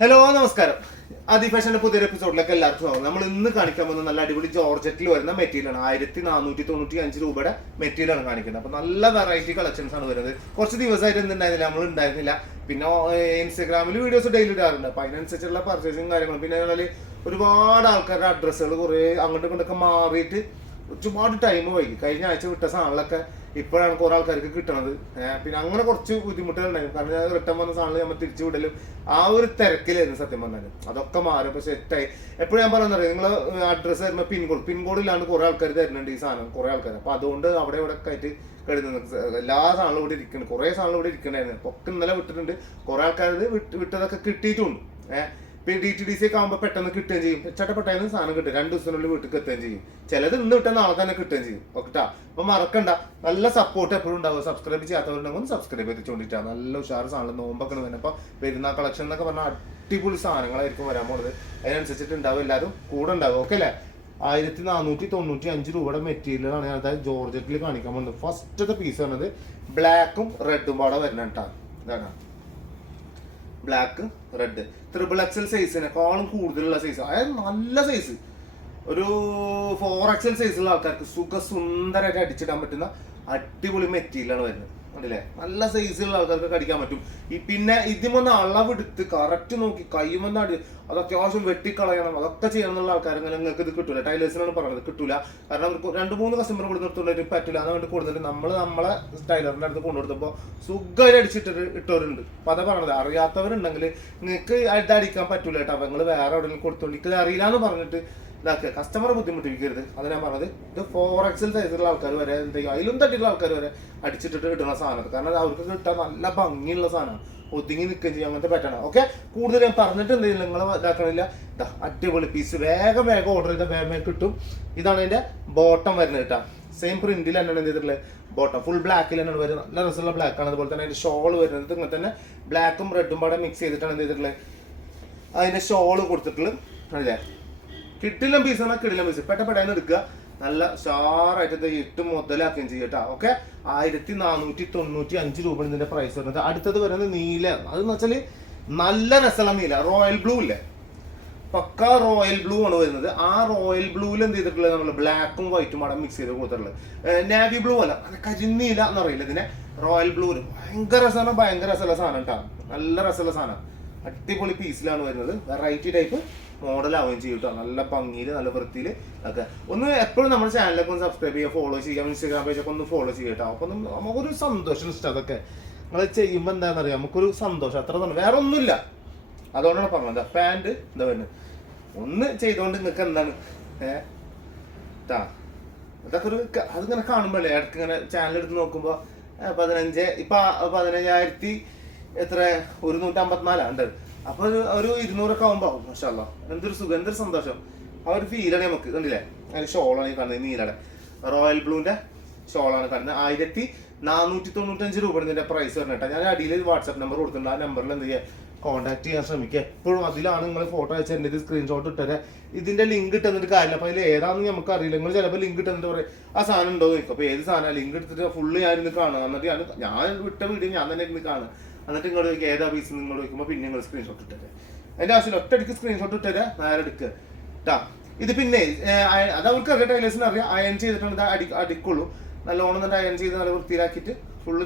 Hello നമസ്കാരം. ആദി ഫാഷന്റെ പുതിയൊരു എപ്പിസോഡിലേക്ക് എല്ലാവർക്കും ആവും. നമ്മൾ ഇന്ന് കാണിക്കാൻ പോകുന്ന നല്ല അടിപൊളി ജോർജറ്റിൽ വരുന്ന മെറ്റീരിയലാണ്. 1495 രൂപയുടെ മെറ്റീരിയലാണ് കാണിക്കുന്നത്. അപ്പൊ നല്ല വെറൈറ്റി കളക്ഷൻസ് ആണ് വരുന്നത്. കുറച്ച് ദിവസമായിട്ട് എന്തുണ്ടായിരുന്നില്ല, നമ്മൾ ഉണ്ടായിരുന്നില്ല. പിന്നെ ഇൻസ്റ്റാഗ്രാമിൽ വീഡിയോസ് ഡെയിലി ഇടാറുണ്ട്. അപ്പൊ അതിനനുസരിച്ചുള്ള പർച്ചേസിങ് കാര്യങ്ങളും പിന്നെ ഒരുപാട് ആൾക്കാരുടെ അഡ്രസ്സുകൾ കുറെ അങ്ങോട്ടും ഇങ്ങോട്ടൊക്കെ മാറിയിട്ട് ഒരുപാട് ടൈം വൈകി. കഴിഞ്ഞ ആഴ്ച വിട്ട സാധനങ്ങളൊക്കെ ഇപ്പോഴാണ് കുറെ ആൾക്കാർക്ക് കിട്ടണത്. പിന്നെ അങ്ങനെ കുറച്ച് ബുദ്ധിമുട്ടുകളുണ്ടായിരുന്നു. കാരണം ഞാൻ റിട്ടേൺ വന്ന സാധനം നമ്മൾ തിരിച്ചു വിടലും ആ ഒരു തിരക്കിലായിരുന്നു സത്യം പറഞ്ഞാലും. അതൊക്കെ മാറി ഇപ്പൊ സെറ്റായി. എപ്പോഴും ഞാൻ പറയുന്നത് നിങ്ങൾ അഡ്രസ്സ് തരുമ്പോൾ പിൻകോഡിലാണ് കുറെ ആൾക്കാർ തരുന്നുണ്ട് ഈ സാധനം, കുറെ ആൾക്കാർ. അപ്പൊ അതുകൊണ്ട് അവിടെ ഇവിടെ ഒക്കെ ആയിട്ട് കിടന്നത് എല്ലാ സാധനങ്ങളും ഇവിടെ ഇരിക്കുന്നുണ്ട്. കുറെ സാധനങ്ങൾ ഇവിടെ ഇരിക്കണ്ടായിരുന്നു. ഒക്കെ ഇന്നലെ വിട്ടിട്ടുണ്ട്. കുറെ ആൾക്കാർ വിട്ടതൊക്കെ കിട്ടിയിട്ടുണ്ട്. പിന്നെ DTDC ഒക്കെ ആകുമ്പോൾ പെട്ടെന്ന് കിട്ടുകയും ചെയ്യും. ചട്ടപ്പെട്ടായിരുന്നു സാധനം കിട്ടും. 2 ദിവസത്തിനുള്ളിൽ വീട്ടിൽ എത്തുകയും ചെയ്യും. ചിലത് ഇന്ന് വിട്ടാൽ നാളെ തന്നെ കിട്ടുകയും ചെയ്യും. ഓക്കെട്ടാ. അപ്പൊ മറക്കണ്ട, നല്ല സപ്പോർട്ട് എപ്പോഴും ഉണ്ടാവും. സബ്സ്ക്രൈബ് ചെയ്യാത്തവരുണ്ടെങ്കിൽ സബ്സ്ക്രൈബ് ചെയ്തിട്ടുകൊണ്ടിട്ടാണ്. നല്ല ഉഷാറ് സാധനം നോമ്പൊക്കെ വരുന്നത്. അപ്പൊ വരുന്ന കളക്ഷൻ എന്നൊക്കെ പറഞ്ഞാൽ അടിപൊളി സാധനങ്ങളായിരിക്കും വരാൻ പോകുന്നത്. അതിനനുസരിച്ചിട്ട് ഉണ്ടാവും, എല്ലാവരും കൂടെ ഉണ്ടാവും. ഓക്കെ അല്ലേ? 1495 രൂപയുടെ മെറ്റീരിയലാണ് ഞാൻ അതായത് ജോർജറ്റിൽ കാണിക്കാൻ പോകുന്നത്. ഫസ്റ്റത്തെ പീസ് പറഞ്ഞത് ബ്ലാക്കും റെഡും പാടെ വരുന്ന കേട്ടാ. ഇതാണ് ബ്ലാക്ക് റെഡ്. XXL സൈസിനെക്കാളും കൂടുതലുള്ള സൈസ്, അതായത് നല്ല സൈസ്. ഒരു 4XL സൈസുള്ള ആൾക്കാർക്ക് സുന്ദരമായിട്ട് അടിച്ചിടാൻ പറ്റുന്ന അടിപൊളി മെറ്റീരിയലാണ് വരുന്നത്. കണ്ടില്ലേ? നല്ല സൈസുള്ള ആൾക്കാർക്ക് അടിക്കാൻ പറ്റും. പിന്നെ ഇതിമൊന്ന് അളവെടുത്ത് കറക്റ്റ് നോക്കി കൈമൊന്ന് അത് അത്യാവശ്യം വെട്ടിക്കളയണം, അതൊക്കെ ചെയ്യണം എന്നുള്ള ആൾക്കാരെങ്കിലും നിങ്ങൾക്ക് ഇത് കിട്ടൂല. ടൈലേഴ്സിനാണ് പറയുന്നത്, കിട്ടൂല. കാരണം 2-3 കസ്റ്റമർ കൂടി നിർത്തുന്നതിന് പറ്റില്ല. അതുകൊണ്ട് കൊടുത്തിട്ട് നമ്മളെ ടൈലറിന്റെ അടുത്ത് കൊണ്ടുകൊടുത്തപ്പോൾ സുഖമായിട്ട് അടിച്ചിട്ട് ഇട്ടവരുണ്ട്. അപ്പൊ അതാ പറഞ്ഞത്, അറിയാത്തവരുണ്ടെങ്കിൽ നിങ്ങൾക്ക് ഇത് അടിക്കാൻ പറ്റൂല കേട്ടോ. അപ്പൊ നിങ്ങൾ വേറെ എവിടെയെങ്കിലും കൊടുത്തോണ്ട് ഇത് അറിയില്ല എന്ന് പറഞ്ഞിട്ട് ഇതാക്കുക. കസ്റ്റമറെ ബുദ്ധിമുട്ടിപ്പിക്കരുത്. അത് ഞാൻ പറഞ്ഞത്. ഇത് 4XL സൈസിലുള്ള ആൾക്കാർ വരെ എന്ത് ചെയ്യും, അതിലും തട്ടിയുള്ള ആൾക്കാർ വരെ അടിച്ചിട്ടിട്ട് ഇടുന്ന സാധനം. കാരണം അവർക്ക് കിട്ടാൻ നല്ല ഭംഗിയുള്ള സാധനമാണ്. ഒതുങ്ങി നിൽക്കുകയും ചെയ്യും. അങ്ങനത്തെ പാറ്റേൺ. ഓക്കെ, കൂടുതൽ ഞാൻ പറഞ്ഞിട്ട് എന്തെങ്കിലും നിങ്ങൾ ഇതാക്കണില്ല. അടിപൊളി പീസ്. വേഗം ഓർഡർ ചെയ്താൽ വേഗം കിട്ടും. ഇതാണ് അതിന്റെ ബോട്ടം വരുന്നത് കേട്ടോ. സെയിം പ്രിന്റിൽ തന്നെയാണ് എന്ത് ചെയ്തിട്ടുള്ളത്. ബോട്ടം ഫുൾ ബ്ലാക്കിൽ തന്നെയാണ് വരുന്നത്. നല്ല രസമുള്ള ബ്ലാക്ക് ആണ്. അതുപോലെ തന്നെ അതിന്റെ ഷോൾ വരുന്നത് ഇങ്ങനെ തന്നെ ബ്ലാക്കും റെഡും പാടെ മിക്സ് ചെയ്തിട്ടാണ് എന്ത് ചെയ്തിട്ടുള്ളത്. അതിന്റെ ഷോള് കൊടുത്തിട്ടുള്ളത് അല്ലേ. കിട്ടില്ല പീസ് എന്നാൽ കിടിലം പീസ്. പെട്ടെന്ന് എടുക്കുക. നല്ല ഷാറായിട്ട് ഇട്ട് മുതലാക്കുകയും ചെയ്യട്ടാ. ഓക്കെ, 1495 രൂപ ഇതിന്റെ പ്രൈസ് വരുന്നത്. അടുത്തത് വരുന്നത് നീല. അതെന്ന് വെച്ചാല് നല്ല രസമുള്ള നീല, റോയൽ ബ്ലൂ ഇല്ലേ, പക്ക റോയൽ ബ്ലൂ ആണ് വരുന്നത്. ആ റോയൽ ബ്ലൂവിൽ എന്ത് ചെയ്തിട്ടുള്ളത്, നമ്മൾ ബ്ലാക്കും വൈറ്റും അവിടെ മിക്സ് ചെയ്ത് കൊടുത്തിട്ടുള്ളത്. നാവി ബ്ലൂ അല്ല, കരിനീല എന്നറിയില്ല ഇതിനെ. റോയൽ ബ്ലൂവിൽ ഭയങ്കര രസമുള്ള സാധനം കേട്ടോ. നല്ല രസമുള്ള സാധനം. അടിപൊളി പീസിലാണ് വരുന്നത്. വെറൈറ്റി ടൈപ്പ് മോഡലാവുകയും ചെയ്യും കേട്ടോ. നല്ല ഭംഗിയിൽ നല്ല വൃത്തിയിൽ ഒക്കെ. ഒന്ന് എപ്പോഴും നമ്മുടെ ചാനലൊക്കെ ഒന്ന് സബ്സ്ക്രൈബ് ചെയ്യുക, ഫോളോ ചെയ്യാം. ഇൻസ്റ്റാഗ്രാം പേജൊക്കെ ഒന്ന് ഫോളോ ചെയ്യുക കേട്ടോ. അപ്പൊ നമുക്കൊരു സന്തോഷം ഇഷ്ടം. അതൊക്കെ നിങ്ങൾ ചെയ്യുമ്പോൾ എന്താണെന്നറിയാം, നമുക്കൊരു സന്തോഷം. അത്ര തന്നെ, വേറെ ഒന്നുമില്ല. അതുകൊണ്ടാണ് പറഞ്ഞത്. പാൻറ് എന്താ വരുന്നത് ഒന്ന് ചെയ്തുകൊണ്ട് നിങ്ങൾക്ക് എന്താണ് അതൊക്കെ ഒരു അതിങ്ങനെ കാണുമ്പോഴേ ഇടയ്ക്ക് ഇങ്ങനെ ചാനൽ എടുത്ത് നോക്കുമ്പോൾ 15 ഇപ്പൊ 15,000 എത്ര 154 അപ്പൊ ഒരു 200 ആവുമ്പോ മാഷാഅല്ലാഹ് എന്തൊരു സുഖം, എന്തൊരു സന്തോഷം. ആ ഒരു ഫീലാണ് നമുക്ക്. കണ്ടില്ലേ? അതിന്റെ ഷോളാണ് ഈ കാണുന്നത്. നീലയുടെ റോയൽ ബ്ലൂവിന്റെ ഷോളാണ് കാണുന്നത്. 1495 രൂപ ഇതിന്റെ പ്രൈസ് പറഞ്ഞിട്ടാ. ഞാൻ അടിയിൽ വാട്സാപ്പ് നമ്പർ കൊടുത്തിട്ടുണ്ട്. ആ നമ്പറിൽ എന്ത് ചെയ്യുക, കോൺടാക്ട് ചെയ്യാൻ ശ്രമിക്കുക. എപ്പോഴും അതിലാണ് നിങ്ങൾ ഫോട്ടോ അയച്ചതിൻ്റെ ഇത് സ്ക്രീൻഷോട്ട് ഇട്ടുതരാം. ഇതിന്റെ ലിങ്ക് ഇട്ടെന്നിട്ട് കാര്യമില്ല. അപ്പൊ അതിൽ ഏതാണെന്ന് നമുക്ക് അറിയില്ല. നിങ്ങൾ ചിലപ്പോൾ ലിങ്ക് ഇട്ടെന്നിട്ട് പറയും ആ സാധനം ഉണ്ടോ എന്ന് ചോദിക്കും. അപ്പൊ ഏത് സാധനം ലിങ്ക് എടുത്തിട്ട് ഫുള്ള് ഞാനിന്ന് കാണുക. എന്നിട്ട് ഞാൻ വിട്ട വീഡിയോ ഞാൻ തന്നെ ഇരുന്ന് കാണുക. എന്നിട്ട് നിങ്ങൾ ചോദിക്കുക ഏതാ പീസ് നിങ്ങൾ ചോദിക്കുമ്പോൾ പിന്നെ നിങ്ങൾ സ്ക്രീൻഷോട്ട് ഇട്ടുതരാം. അതിന്റെ ആവശ്യമില്ല, ഒറ്റയടിക്ക് സ്ക്രീൻഷോട്ട് ഇട്ടുതരാം, നേരെ എടുക്കുക കേട്ടാ. ഇത് പിന്നെ അത് അവർക്ക് അറിയാം, ടൈലേഴ്സിന് അറിയാം. അയൺ ചെയ്തിട്ടാണ് ഇത് അടിക്കുള്ളൂ. നല്ലോണം തന്നെ അയൺ ചെയ്ത് നല്ല വൃത്തിയിലാക്കിയിട്ട് ഫുള്ള്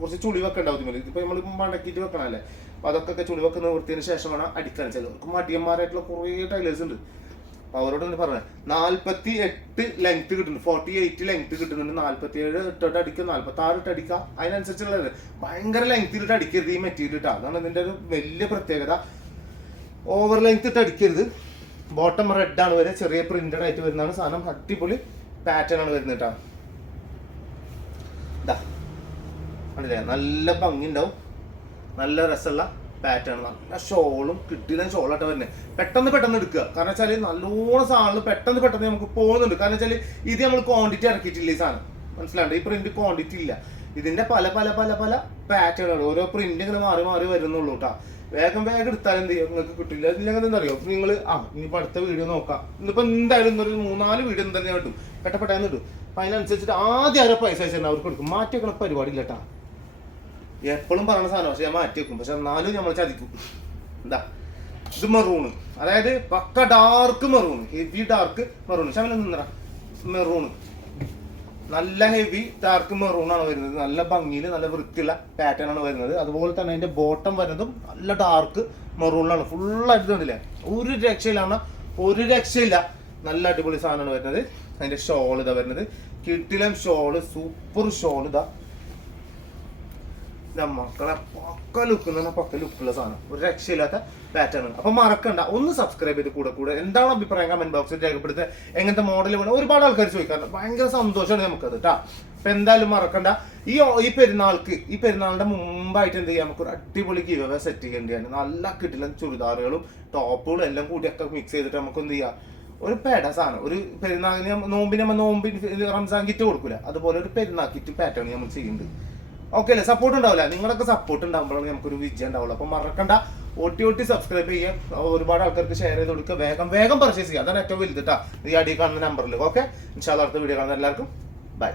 കുറച്ച് ചുളിവൊക്കെ ഉണ്ടാവും ഇതിൽ. ഇതിപ്പോൾ നമ്മൾ മടക്കിയിട്ട് വെക്കണമല്ലേ. അപ്പോൾ അതൊക്കെ ചുളിവൊക്കെ നിവൃത്തിയതിന് ശേഷം വേണം അടിക്കാൻ. ചിലവർക്ക് മടിയന്മാരായിട്ടുള്ള കുറേ ടൈലേഴ്സ് ഉണ്ട്. അപ്പോൾ അവരോട് തന്നെ പറഞ്ഞത് 48 ലെങ്ത് കിട്ടുന്നുണ്ട്, 48 ലെങ്ത് കിട്ടുന്നുണ്ട്. 47 ഇട്ടിട്ട് അടിക്കുക, 46 ഇട്ട് അടിക്കുക. അതിനനുസരിച്ചുള്ളത് ഭയങ്കര ലെങ്ത്തിലിട്ട് അടിക്കരുത് ഈ മെറ്റീരിയൽ ഇട്ടാ. അതാണ് ഇതിൻ്റെ ഒരു വലിയ പ്രത്യേകത. ഓവർ ലെങ്ത് ഇട്ട് അടിക്കരുത്. ബോട്ടം റെഡ് ആണ് വരെ, ചെറിയ പ്രിന്റഡ് ആയിട്ട് വരുന്നതാണ് സാധനം. അടിപൊളി പാറ്റേൺ ആണ് വരുന്നത് കേട്ടോ. ഇതാ കണ്ടില്ലേ? നല്ല ഭംഗി ഉണ്ടാവും, നല്ല രസമുള്ള പാറ്റേൺ. നല്ല ഷോളും കിട്ടിയ ഷോളായിട്ട് വരുന്നത്. പെട്ടെന്ന് എടുക്കുക. കാരണം വെച്ചാൽ നല്ലോണം സാധനം പെട്ടെന്ന് നമുക്ക് പോകുന്നുണ്ട്. കാരണം വെച്ചാൽ ഇത് നമ്മൾ ക്വാണ്ടിറ്റി ഇറക്കിയിട്ടില്ല ഈ സാധനം. മനസ്സിലാണ്ട്? ഈ പ്രിന്റ് ക്വാണ്ടിറ്റി ഇല്ല. ഇതിന്റെ പല പാറ്റേണുകൾ, ഓരോ പ്രിന്റ് ഇങ്ങനെ മാറി വരുന്നുള്ളൂ കേട്ടോ. വേഗം എടുത്താൽ എന്ത് ചെയ്യും, നിങ്ങൾക്ക് കിട്ടില്ല. ഇതില്ലെങ്കിൽ എന്താ നിങ്ങൾ ഇനിയിപ്പോൾ അടുത്ത വീഡിയോ നോക്കാം. ഇന്നിപ്പോൾ എന്തായാലും ഒരു 3-4 വീഡിയോ എന്തായാലും കിട്ടും, പെട്ടെന്ന് കിട്ടും. അപ്പൊ അതിനനുസരിച്ചിട്ട് ആദ്യം ആരോ പൈസ അയച്ചാൽ അവർക്ക് കൊടുക്കും. മാറ്റി വെക്കണ പരിപാടി ഇല്ല കേട്ടാ. എപ്പോഴും പറയുന്ന സാധനം. പക്ഷെ ഞാൻ മാറ്റി വെക്കും. പക്ഷെ എന്നാലും നമ്മൾ ചതിക്കും. എന്താ ഇത് മെറൂണ്, അതായത് പക്ക dark maroon, heavy dark maroon. പക്ഷെ അങ്ങനെ നിന്നറ മെറൂണ്, നല്ല ഹെവി ഡാർക്ക് മെറൂൺ ആണ് വരുന്നത്. നല്ല ഭംഗിയിൽ നല്ല വൃത്തിയുള്ള പാറ്റേൺ ആണ് വരുന്നത്. അതുപോലെ തന്നെ അതിന്റെ ബോട്ടം വരുന്നതും നല്ല ഡാർക്ക് മെറൂണിലാണ്. ഫുള്ളായിട്ട് കണ്ടില്ലേ, ഒരു രക്ഷയിലാണ്, ഒരു രക്ഷയില്ല. നല്ല അടിപൊളി സാധനമാണ് വരുന്നത്. അതിന്റെ ഷോൾ ഇതാ വരുന്നത്, കിട്ടിലം ഷോള്, സൂപ്പർ ഷോൾ. ഇതാ മക്കളെ പക്ക ലുക്ക് എന്ന് പറഞ്ഞാൽ പക്ക ലുക്കുള്ള സാധനം, ഒരു രക്ഷയില്ലാത്ത പാറ്റേൺ ആണ്. അപ്പൊ മറക്കണ്ട, ഒന്ന് സബ്സ്ക്രൈബ് ചെയ്ത് കൂടെ എന്താണ് അഭിപ്രായം കമന്റ് ബോക്സിൽ രേഖപ്പെടുത്തുക. എങ്ങനത്തെ മോഡൽ വേണം ഒരുപാട് ആൾക്കാർ ചോദിക്കാറുണ്ട്, ഭയങ്കര സന്തോഷമാണ് നമുക്കത് കേട്ടാ. അപ്പൊ എന്തായാലും മറക്കണ്ട, ഈ പെരുന്നാളിന്റെ മുമ്പായിട്ട് എന്ത് ചെയ്യാം, നമുക്കൊരു അടിപൊളി ഗിവ് അവേ സെറ്റ് ചെയ്യേണ്ടതാണ്. നല്ല കിട്ടില്ല ചുരിദാറുകളും ടോപ്പുകളും എല്ലാം കൂടിയൊക്കെ മിക്സ് ചെയ്തിട്ട് നമുക്ക് എന്ത് ചെയ്യാം, ഒരു പേട സാധനം, ഒരു പെരുന്നാളിന് നോമ്പിന് റംസാൻ കിറ്റ് കൊടുക്കൂല, അതുപോലെ ഒരു പെരുന്നാൾ കിറ്റ് പാറ്റേൺ നമ്മൾ ചെയ്യുന്നുണ്ട്. ഓക്കെ അല്ലേ? സപ്പോർട്ട് ഉണ്ടാവില്ല, നിങ്ങളൊക്കെ സപ്പോർട്ട് ഉണ്ടാകുമ്പോഴാണ് നമുക്കൊരു വിജയം ഉണ്ടാവുള്ളൂ. അപ്പൊ മറക്കണ്ട, ഒട്ടി സബ്സ്ക്രൈബ് ചെയ്യുക, ഒരുപാട് ആൾക്കാർക്ക് ഷെയർ ചെയ്ത് കൊടുക്കുക, വേഗം പർച്ചേസ് ചെയ്യുക. അതാണ് ഏറ്റവും വലുത് കേട്ടോ, ഈ അടി കാണുന്ന നമ്പറിൽ. ഓക്കെ, ഇൻഷാല്ലാ അടുത്ത വീഡിയോ കാണുന്ന എല്ലാവർക്കും ബൈ.